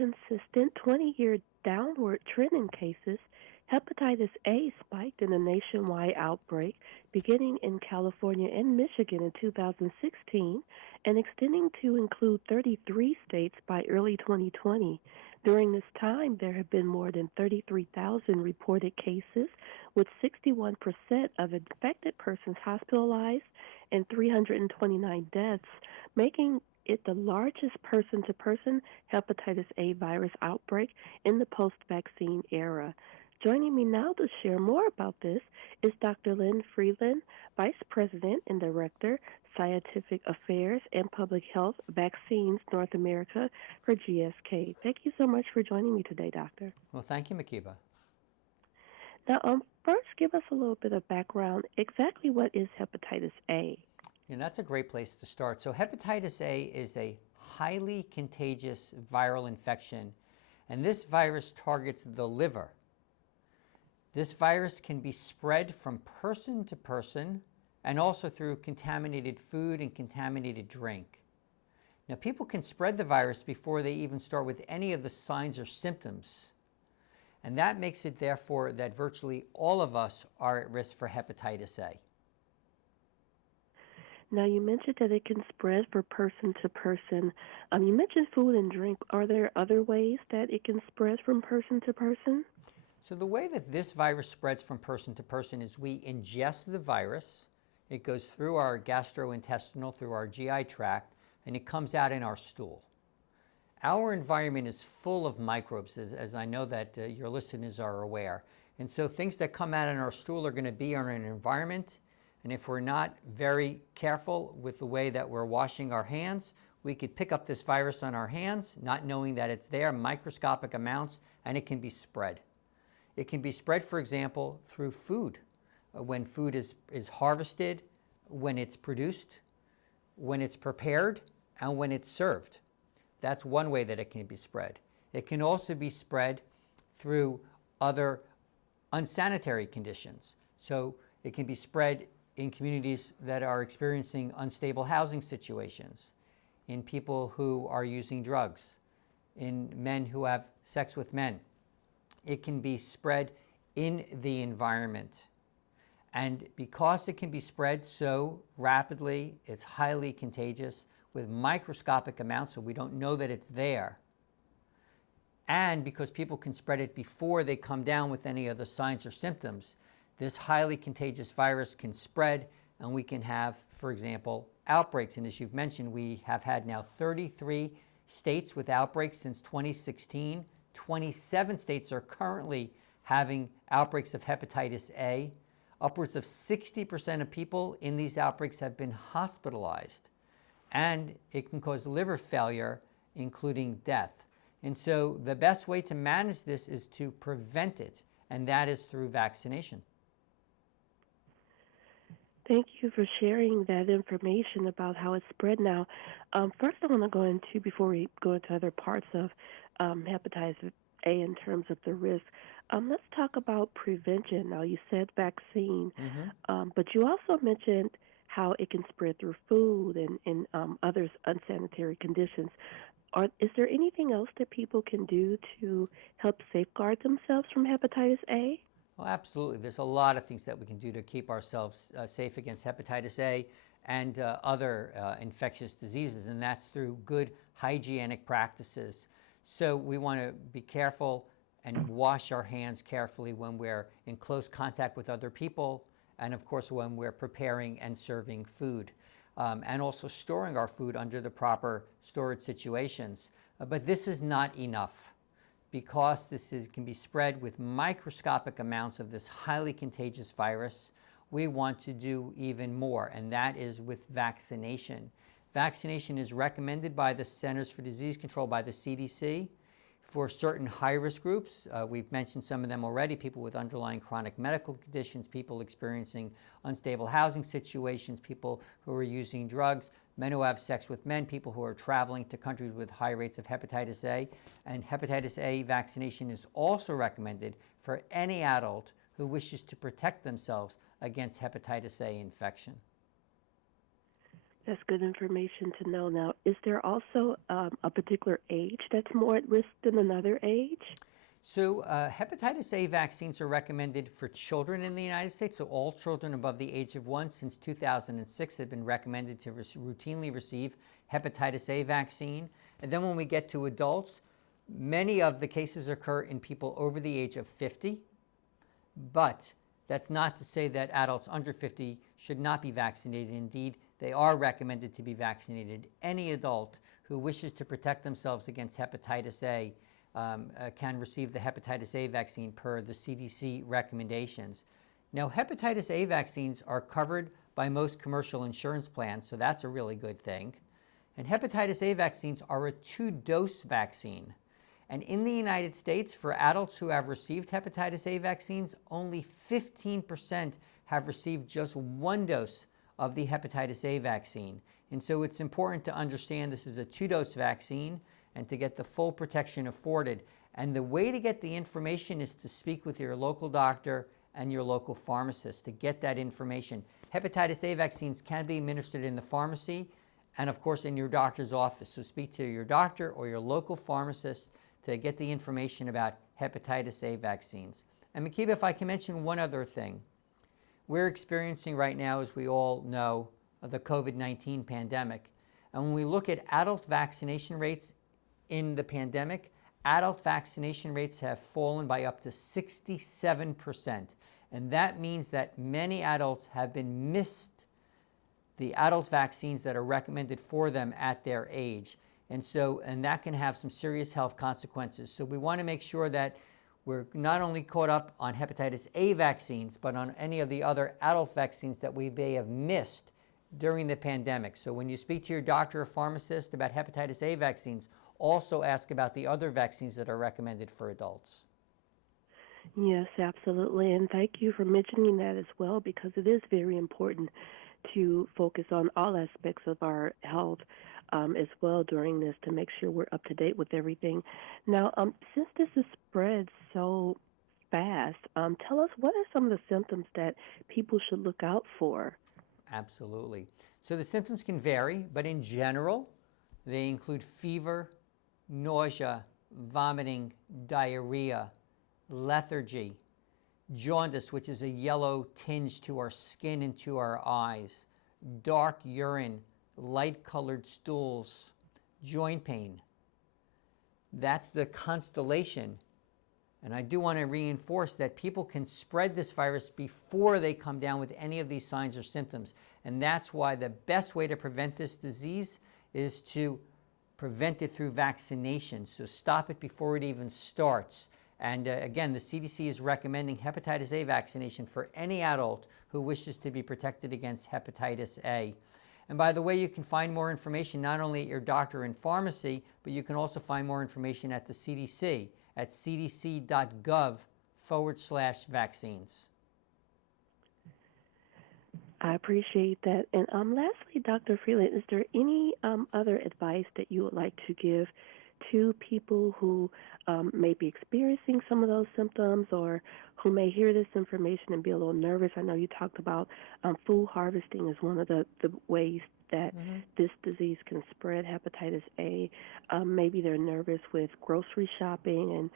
consistent 20-year downward trend in cases, hepatitis A spiked in a nationwide outbreak beginning in California and Michigan in 2016 and extending to include 33 states by early 2020. During this time, there have been more than 33,000 reported cases, with 61% of infected persons hospitalized and 329 deaths, making it the largest person-to-person hepatitis A virus outbreak in the post-vaccine era. Joining me now to share more about this is Dr. Len Friedland, Vice President and Director, Scientific Affairs and Public Health Vaccines North America for GSK. Thank you so much for joining me today, Doctor. Well, thank you, Makiba. Now, first, give us a little bit of background. Exactly what is hepatitis A? And that's a great place to start. So hepatitis A is a highly contagious viral infection, and this virus targets the liver. This virus can be spread from person to person and also through contaminated food and contaminated drink. Now, people can spread the virus before they even start with any of the signs or symptoms. And that makes it, therefore, that virtually all of us are at risk for hepatitis A. Now, you mentioned that it can spread from person to person. You mentioned food and drink. Are there other ways that it can spread from person to person? So the way that this virus spreads from person to person is we ingest the virus. It goes through our gastrointestinal, through our GI tract, and it comes out in our stool. Our environment is full of microbes, as I know that your listeners are aware. And so things that come out in our stool are going to be in an environment. And if we're not very careful with the way that we're washing our hands, we could pick up this virus on our hands, not knowing that it's there, microscopic amounts, and it can be spread. It can be spread, for example, through food. When food is harvested, when it's produced, when it's prepared, and when it's served. That's one way that it can be spread. It can also be spread through other unsanitary conditions. So it can be spread in communities that are experiencing unstable housing situations, in people who are using drugs, in men who have sex with men. It can be spread in the environment. And because it can be spread so rapidly, it's highly contagious with microscopic amounts, so we don't know that it's there. And because people can spread it before they come down with any of the signs or symptoms, this highly contagious virus can spread, and we can have, for example, outbreaks. And as you've mentioned, we have had now 33 states with outbreaks since 2016. 27 states are currently having outbreaks of hepatitis A. Upwards of 60% of people in these outbreaks have been hospitalized. And it can cause liver failure, including death. And so the best way to manage this is to prevent it, and that is through vaccination. Thank you for sharing that information about how it's spread now. First, I want to go into, before we go into other parts of hepatitis A in terms of the risk, let's talk about prevention. Now, you said vaccine, but you also mentioned how it can spread through food and other unsanitary conditions. Is there anything else that people can do to help safeguard themselves from hepatitis A? Well, absolutely. There's a lot of things that we can do to keep ourselves safe against hepatitis A and other infectious diseases, and that's through good hygienic practices. So we want to be careful and wash our hands carefully when we're in close contact with other people, and of course when we're preparing and serving food, and also storing our food under the proper storage situations. But this is not enough, because can be spread with microscopic amounts of this highly contagious virus. We want to do even more, and that is with vaccination. Vaccination is recommended by the Centers for Disease Control, by the CDC, for certain high-risk groups. We've mentioned some of them already: people with underlying chronic medical conditions, people experiencing unstable housing situations, people who are using drugs, men who have sex with men, people who are traveling to countries with high rates of hepatitis A. And hepatitis A vaccination is also recommended for any adult who wishes to protect themselves against hepatitis A infection. That's good information to know. Now, is there also a particular age that's more at risk than another age? So hepatitis A vaccines are recommended for children in the United States. So all children above the age of 1 since 2006 have been recommended to routinely receive hepatitis A vaccine. And then when we get to adults, many of the cases occur in people over the age of 50. But that's not to say that adults under 50 should not be vaccinated. Indeed, they are recommended to be vaccinated. Any adult who wishes to protect themselves against hepatitis A can receive the hepatitis A vaccine per the CDC recommendations. Now, hepatitis A vaccines are covered by most commercial insurance plans, so that's a really good thing. And hepatitis A vaccines are a 2-dose vaccine. And in the United States, for adults who have received hepatitis A vaccines, only 15% have received just 1 dose of the hepatitis A vaccine. And so it's important to understand this is a 2-dose vaccine and to get the full protection afforded. And the way to get the information is to speak with your local doctor and your local pharmacist to get that information. Hepatitis A vaccines can be administered in the pharmacy and, of course, in your doctor's office. So speak to your doctor or your local pharmacist to get the information about hepatitis A vaccines. And Makiba, if I can mention one other thing. We're experiencing right now, as we all know, the COVID-19 pandemic. And when we look at adult vaccination rates in the pandemic, adult vaccination rates have fallen by up to 67%. And that means that many adults have been missed the adult vaccines that are recommended for them at their age. And that can have some serious health consequences. So we want to make sure that we're not only caught up on hepatitis A vaccines, but on any of the other adult vaccines that we may have missed during the pandemic. So when you speak to your doctor or pharmacist about hepatitis A vaccines, also ask about the other vaccines that are recommended for adults. Yes, absolutely. And thank you for mentioning that as well, because it is very important to focus on all aspects of our health as well during this to make sure we're up to date with everything. Now, since this is spread so fast, tell us, what are some of the symptoms that people should look out for? Absolutely. So the symptoms can vary, but in general, they include fever, nausea, vomiting, diarrhea, lethargy, jaundice, which is a yellow tinge to our skin and to our eyes, dark urine, light-colored stools, joint pain. That's the constellation. And I do want to reinforce that people can spread this virus before they come down with any of these signs or symptoms. And that's why the best way to prevent this disease is to prevent it through vaccination. So stop it before it even starts. And again, the CDC is recommending hepatitis A vaccination for any adult who wishes to be protected against hepatitis A. And by the way, you can find more information not only at your doctor and pharmacy, but you can also find more information at the CDC at cdc.gov/vaccines. I appreciate that. And lastly, Dr. Friedland, is there any other advice that you would like to give to people who may be experiencing some of those symptoms, or who may hear this information and be a little nervous? I know you talked about food harvesting as one of the ways that this disease can spread, hepatitis A. Maybe they're nervous with grocery shopping and,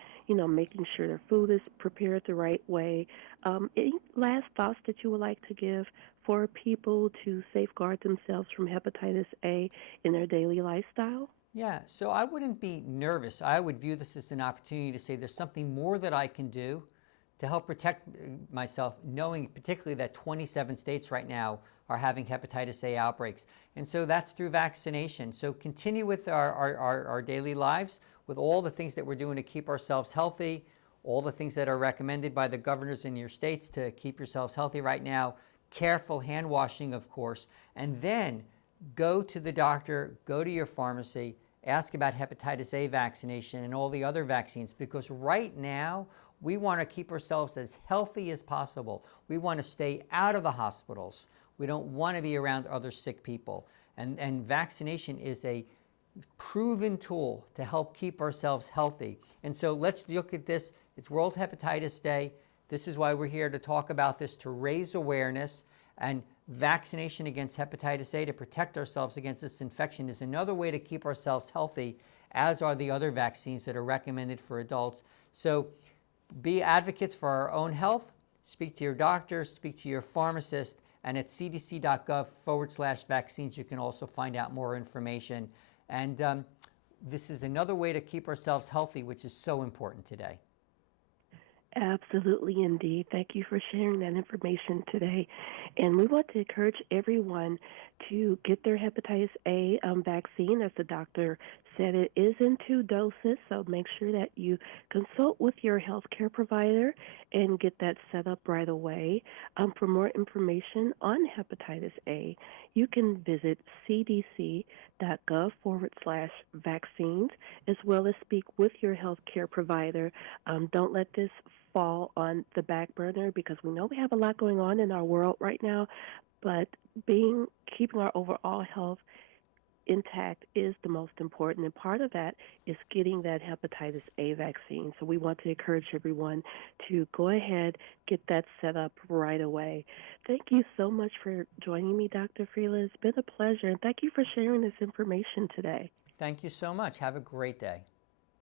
making sure their food is prepared the right way. Any last thoughts that you would like to give for people to safeguard themselves from hepatitis A in their daily lifestyle? Yeah, so I wouldn't be nervous. I would view this as an opportunity to say there's something more that I can do to help protect myself, knowing particularly that 27 states right now are having hepatitis A outbreaks. And so that's through vaccination. So continue with our daily lives with all the things that we're doing to keep ourselves healthy, all the things that are recommended by the governors in your states to keep yourselves healthy right now. Careful hand washing, of course, and then go to the doctor, go to your pharmacy, ask about hepatitis A vaccination and all the other vaccines, because right now we want to keep ourselves as healthy as possible. We want to stay out of the hospitals. We don't want to be around other sick people. And vaccination is a proven tool to help keep ourselves healthy. And so let's look at this. It's World Hepatitis Day. This is why we're here to talk about this, to raise awareness. And vaccination against hepatitis A to protect ourselves against this infection is another way to keep ourselves healthy, as are the other vaccines that are recommended for adults. So be advocates for our own health. Speak to your doctor, speak to your pharmacist, and at cdc.gov/vaccines, you can also find out more information. And this is another way to keep ourselves healthy, which is so important today. Absolutely, indeed. Thank you for sharing that information today. And we want to encourage everyone to get their hepatitis A vaccine. As the doctor said, it is in 2 doses, so make sure that you consult with your healthcare provider and get that set up right away. For more information on hepatitis A, you can visit cdc.gov/vaccines, as well as speak with your healthcare provider. Don't let this fall on the back burner, because we know we have a lot going on in our world right now, but keeping our overall health intact is the most important, and part of that is getting that hepatitis A vaccine. So we want to encourage everyone to go ahead, get that set up right away. Thank you so much for joining me, Dr. Friedland. It's been a pleasure, and thank you for sharing this information today. Thank you so much. Have a great day.